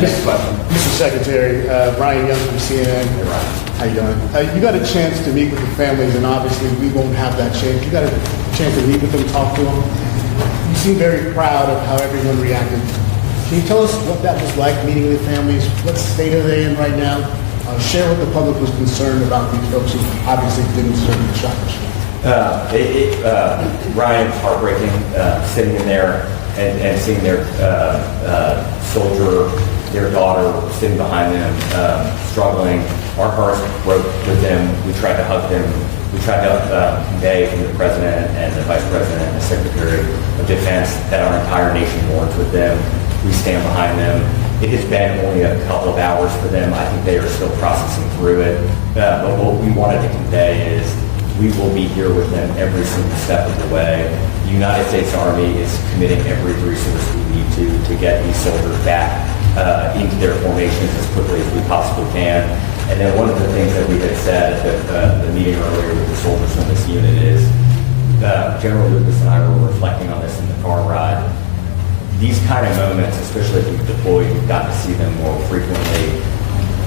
Next question. Mr. Secretary, Brian Young from CNN. Hey, Ryan. How you doing? You got a chance to meet with the families, and obviously we won't have that chance. You got a chance to meet with them, talk to them. You seem very proud of how everyone reacted. Can you tell us what that was like, meeting with the families? What state are they in right now? Share what the public was concerned about these folks who obviously didn't deserve the shot. Ryan, heartbreaking, sitting in there and seeing their soldier, their daughter sitting behind them, struggling. Our hearts broke with them. We tried to hug them. We tried to convey from the President and the Vice President and the Secretary of Defense that our entire nation mourns with them. We stand behind them. It has been only a couple of hours for them. I think they are still processing through it. But what we wanted to convey is we will be here with them every single step of the way. The United States Army is committing every resource we need to get these soldiers back into their formations as quickly as we possibly can. And then one of the things that we had said at the meeting earlier with the soldiers from this unit is, General Lucas and I were reflecting on this in the car ride. These kind of moments, especially if you've deployed, you've got to see them more frequently.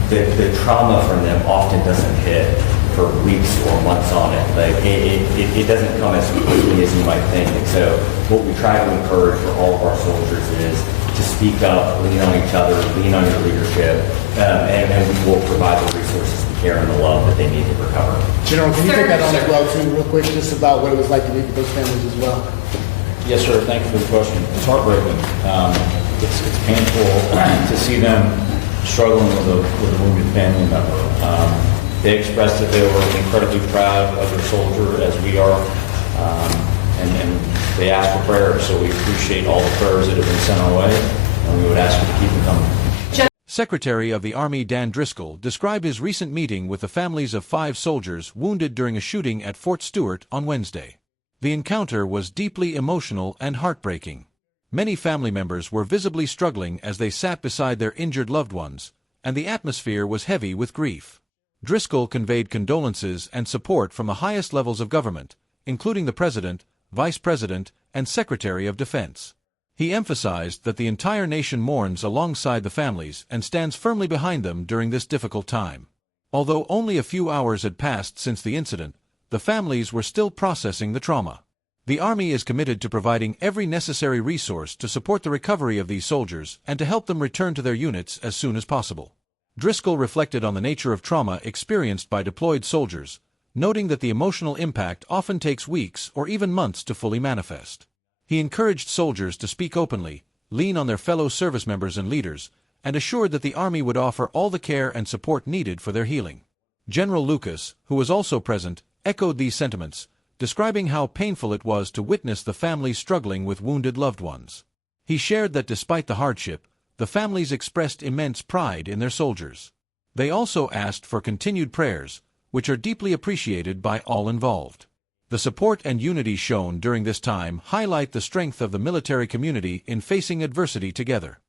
The trauma from them often doesn't hit for weeks or months on it. Like it doesn't come as quickly as you might think. And so what we try to encourage for all of our soldiers is to speak up, lean on each other, lean on your leadership, and we will provide the resources, the care, and the love that they need to recover. General, can you take that on as well, too, real quick, just about what it was like to meet with those families as well? Yes, sir. Thank you for the question. It's heartbreaking. It's painful to see them struggling with a wounded family member. They expressed that they were incredibly proud of their soldier, as we are, and they asked for prayers. So we appreciate all the prayers that have been sent our way, and we would ask you to keep them coming. Secretary of the Army Dan Driscoll described his recent meeting with the families of 5 soldiers wounded during a shooting at Fort Stewart on Wednesday. The encounter was deeply emotional and heartbreaking. Many family members were visibly struggling as they sat beside their injured loved ones, and the atmosphere was heavy with grief. Driscoll conveyed condolences and support from the highest levels of government, including the President, Vice President, and Secretary of Defense. He emphasized that the entire nation mourns alongside the families and stands firmly behind them during this difficult time. Although only a few hours had passed since the incident, the families were still processing the trauma. The Army is committed to providing every necessary resource to support the recovery of these soldiers and to help them return to their units as soon as possible. Driscoll reflected on the nature of trauma experienced by deployed soldiers, noting that the emotional impact often takes weeks or even months to fully manifest. He encouraged soldiers to speak openly, lean on their fellow service members and leaders, and assured that the Army would offer all the care and support needed for their healing. General Lucas, who was also present, echoed these sentiments, describing how painful it was to witness the families struggling with wounded loved ones. He shared that despite the hardship, the families expressed immense pride in their soldiers. They also asked for continued prayers, which are deeply appreciated by all involved. The support and unity shown during this time highlight the strength of the military community in facing adversity together.